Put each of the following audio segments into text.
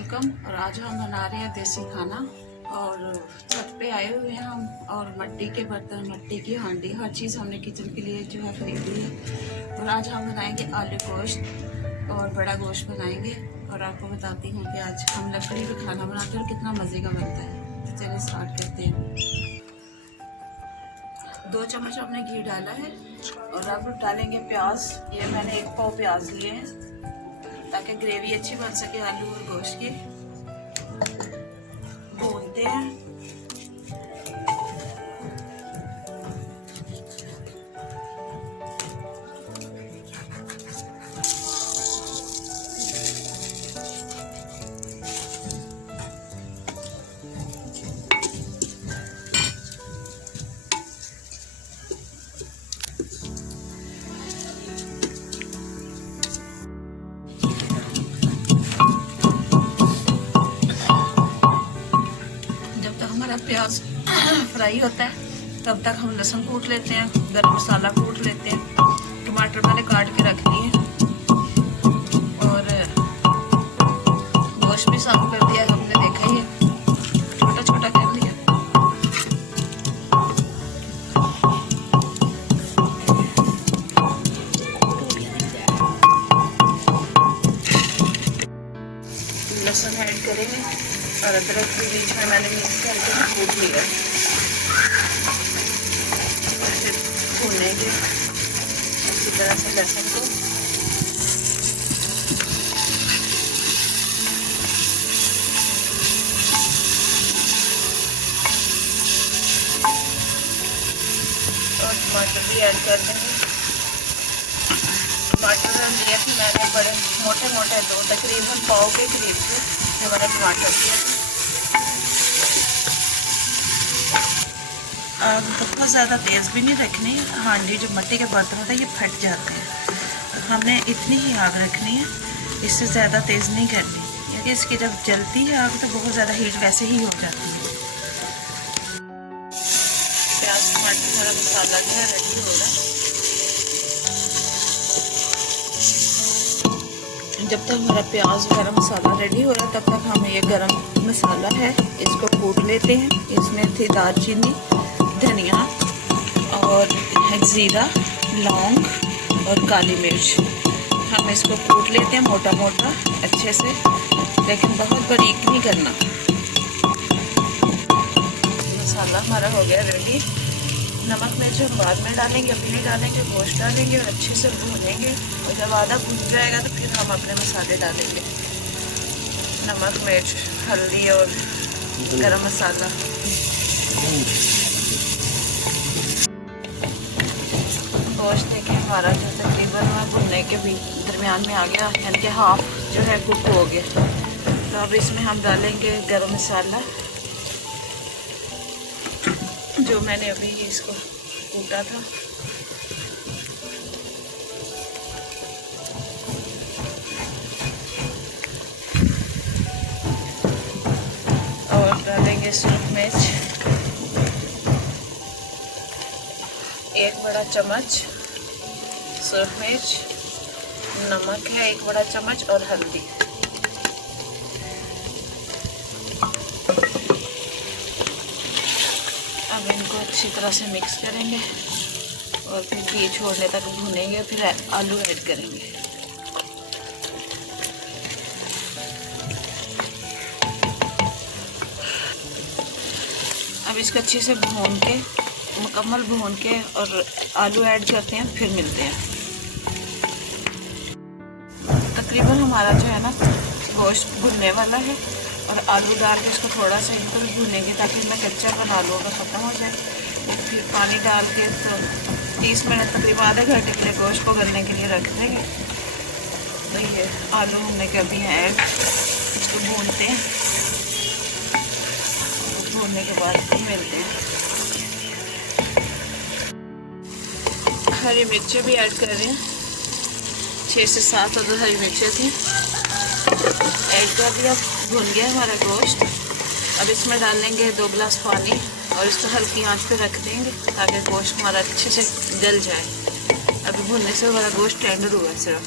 Welcome. और आज हम बना रहे हैं देसी खाना और छत पे आए हुए हैं हम। और मिट्टी के बर्तन, मिट्टी की हांडी, हर चीज़ हमने किचन के लिए जो है खरीद ली है। और आज हम बनाएंगे आलू गोश्त और बड़ा गोश्त बनाएंगे। और आपको बताती हूँ कि आज हम लकड़ी पे खाना बनाते हैं और कितना मज़े का बनता है। तो चलिए स्टार्ट करते हैं। 2 चम्मच हमने घी डाला है और अब डालेंगे प्याज। ये मैंने 1 पाव प्याज लिए हैं ताकि ग्रेवी अच्छी बन सके आलू और गोश्त की। भूनते हैं। हमारा प्याज फ्राई होता है तब तक हम लहसुन कूट लेते हैं, गरम मसाला कूट लेते हैं, टमाटर मैंने काट के रख लिए और गोश्त भी साफ कर दिया। हमने देखा ही है, छोटा छोटा कर लिया। लहसुन ऐड करेंगे और अदरक के बीच में मैंने मिक्स करके कूट लिया। फिर भूनेंगे अच्छी तरह से लहसुन को। और टमाटर भी ऐड कर देंगे। टमाटर लिए थे मैंने बड़े मोटे मोटे, दो तकरीबन पाव के करीब थे जो मैंने टमाटर लिए थे। बहुत ज़्यादा तेज़ भी नहीं रखनी। हांडी जो मिट्टी के बर्तन होते हैं ये फट जाते हैं, तो हमने इतनी ही आग रखनी है, इससे ज़्यादा तेज़ नहीं करनी, क्योंकि इसकी जब जलती है आग तो बहुत ज़्यादा हीट वैसे ही हो जाती है। प्याज टमाटर थोड़ा मसाला जो है रेडी हो रहा है। जब तक हमारा प्याज गरम मसाला रेडी हो रहा है तब तक हम ये गरम मसाला है इसको कूट लेते हैं। इसमें थी दालचीनी, धनिया और ज़ीरा, लौंग और काली मिर्च। हम इसको कूट लेते हैं मोटा मोटा अच्छे से, लेकिन बहुत बारीक नहीं करना। मसाला हमारा हो गया रेडी। नमक मिर्च हम बाद में डालेंगे, अभी नहीं डालेंगे। गोश्त डालेंगे और अच्छे से भूनेंगे और जब आधा भून जाएगा तो फिर हम अपने मसाले डालेंगे। नमक मिर्च, हल्दी और गरम मसाला। गोश्त देखिए हमारा जो तकरीबन भुनने के भी दरमियान में आ गया, यानी कि हाफ जो है कुक हो गया। तो अब इसमें हम डालेंगे गरम मसाला जो मैंने अभी इसको कूटा था। और डालेंगे सूरख मिर्च 1 बड़ा चम्मच, सूरख मिर्च, नमक है 1 बड़ा चम्मच और हल्दी। अब इनको अच्छी तरह से मिक्स करेंगे और फिर घी छोड़ने तक भूनेंगे, फिर आलू ऐड करेंगे। अब इसको अच्छे से भून के, मुकम्मल भून के और आलू ऐड करते हैं, फिर मिलते हैं। तकरीबन हमारा जो है ना गोश्त भुनने वाला है और आलू डाल के इसको थोड़ा सा इनको भी भूनेंगे ताकि इनमें कच्चा बना आलू का ख़त्म हो जाए। फिर पानी डाल के तो 30 मिनट तकरीबन आधे घंटे के लिए गोश्त को गलने के लिए रख देंगे। तो ये आलू हमने के अभी हैं ऐड, इसको भूनते हैं। भूनने के बाद फिर मिलते हैं। हरी मिर्चें भी ऐड कर रहे हैं, 6 से 7 अदद हरी मिर्चें थी, ऐड कर दिया। भुन गया हमारा गोश्त। अब इसमें डाल देंगे 2 गिलास पानी और इसको हल्की आंच पे रख देंगे ताकि गोश्त हमारा अच्छे से गल जाए। अभी भुनने से हमारा गोश्त टेंडर हुआ है सिर्फ।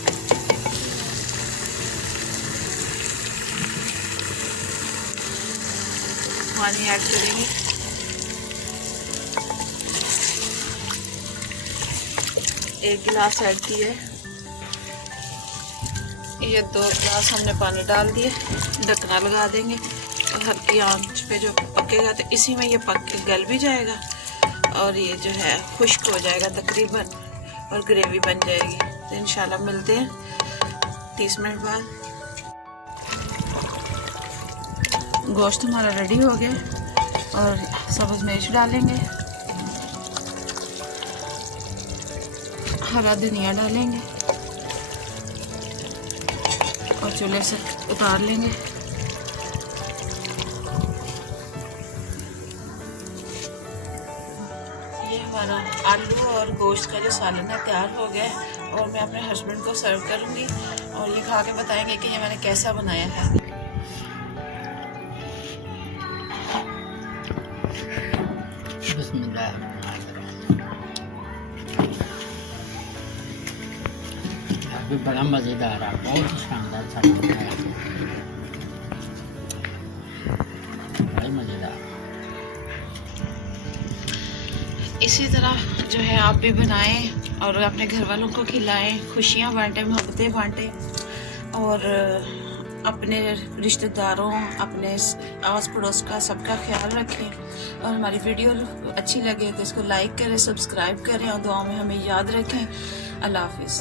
पानी ऐड करेंगे। एक गिलास ऐड किए, ये 2 गिलास हमने पानी डाल दिए। ढकना लगा देंगे और हल्की आंच पे जो पकेगा तो इसी में ये पक के गल भी जाएगा और ये जो है खुश्क हो जाएगा तकरीबन और ग्रेवी बन जाएगी। तो इंशाल्लाह मिलते हैं 30 मिनट बाद। गोश्त हमारा रेडी हो गया और सब्ज़ मिर्च डालेंगे, हरा धनिया डालेंगे और चूल्हे से उतार लेंगे। ये हमारा आलू और गोश्त का जो सालन है तैयार हो गया है और मैं अपने हस्बैंड को सर्व करूंगी और ये खा के बताएंगे कि ये मैंने कैसा बनाया है। बड़ा मज़ेदार है, बहुत ही शानदार सालन है, बड़ा मज़ेदार। इसी तरह जो है आप भी बनाएं और अपने घर वालों को खिलाएं, खुशियां बांटें, मोहब्बतें बांटें और अपने रिश्तेदारों, अपने आस पड़ोस का सबका ख्याल रखें। और हमारी वीडियो अच्छी लगे तो इसको लाइक करें, सब्सक्राइब करें और दुआओं में हमें याद रखें। अल्लाह हाफिज़।